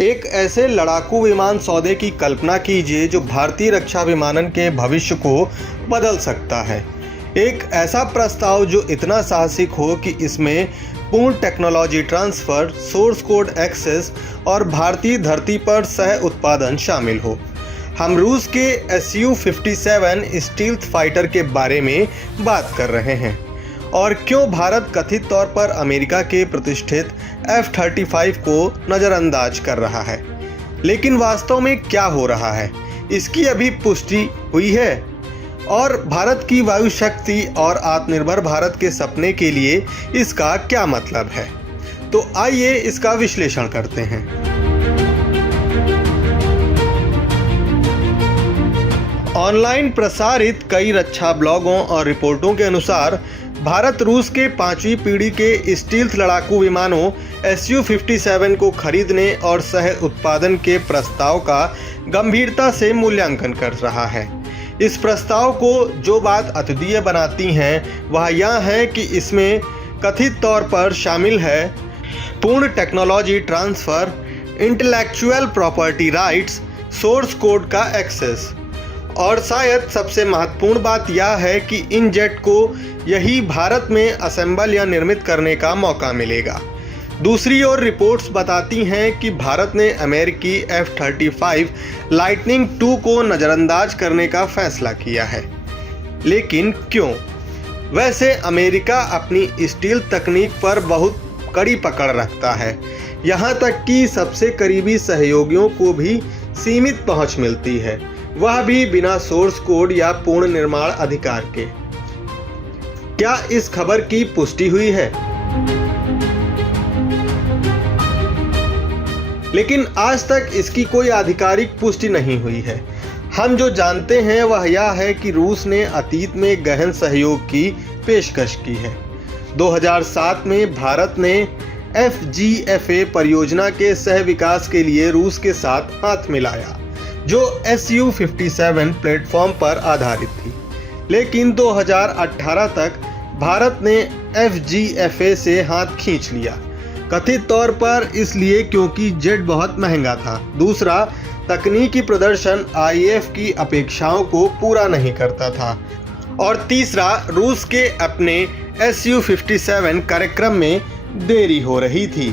एक ऐसे लड़ाकू विमान सौदे की कल्पना कीजिए जो भारतीय रक्षा विमानन के भविष्य को बदल सकता है। एक ऐसा प्रस्ताव जो इतना साहसिक हो कि इसमें पूर्ण technology transfer, source code access और भारतीय धरती पर सह उत्पादन शामिल हो। हम रूस के Su-57 स्टील्थ फाइटर के बारे में बात कर रहे हैं। और क्यों भारत कथित तौर पर अमेरिका के प्रतिष्ठित F-35 को नज़रअंदाज कर रहा है, लेकिन वास्तव में क्या हो रहा है इसकी अभी पुष्टि हुई है। और भारत की वायु शक्ति और आत्मनिर्भर भारत के सपने के लिए इसका क्या मतलब है, तो आइए इसका विश्लेषण करते हैं। ऑनलाइन प्रसारित कई रक्षा ब्लॉगों और रिपोर्टों के अनुसार भारत रूस के 5वीं पीढ़ी के स्टील्थ लड़ाकू विमानों Su-57 को खरीदने और सह उत्पादन के प्रस्ताव का गंभीरता से मूल्यांकन कर रहा है। इस प्रस्ताव को जो बात अद्वितीय बनाती हैं वह यह है कि इसमें कथित तौर पर शामिल है पूर्ण technology transfer, intellectual property rights, source code का एक्सेस। और शायद सबसे महत्वपूर्ण बात यह है कि इन जेट को यही भारत में असेंबल या निर्मित करने का मौका मिलेगा। दूसरी ओर रिपोर्ट्स बताती हैं कि भारत ने अमेरिकी F-35 लाइटनिंग II को नज़रअंदाज करने का फैसला किया है। लेकिन क्यों? वैसे अमेरिका अपनी स्टील तकनीक पर बहुत कड़ी पकड़ रखता है, यहाँ तक कि सबसे करीबी सहयोगियों को भी सीमित पहुँच मिलती है, वह भी बिना सोर्स कोड या पूर्ण निर्माण अधिकार के। क्या इस खबर की पुष्टि हुई है? लेकिन आज तक इसकी कोई आधिकारिक पुष्टि नहीं हुई है। हम जो जानते हैं वह यह है कि रूस ने अतीत में गहन सहयोग की पेशकश की है। 2007 में भारत ने FGFA परियोजना के सह विकास के लिए रूस के साथ हाथ मिलाया, जो Su-57 प्लेटफॉर्म पर आधारित थी। लेकिन 2018 तक भारत ने FGFA से हाथ खींच लिया, कथित तौर पर इसलिए क्योंकि जेट बहुत महंगा था। दूसरा, तकनीकी प्रदर्शन IAF की अपेक्षाओं को पूरा नहीं करता था। और तीसरा, रूस के अपने Su-57 कार्यक्रम में देरी हो रही थी।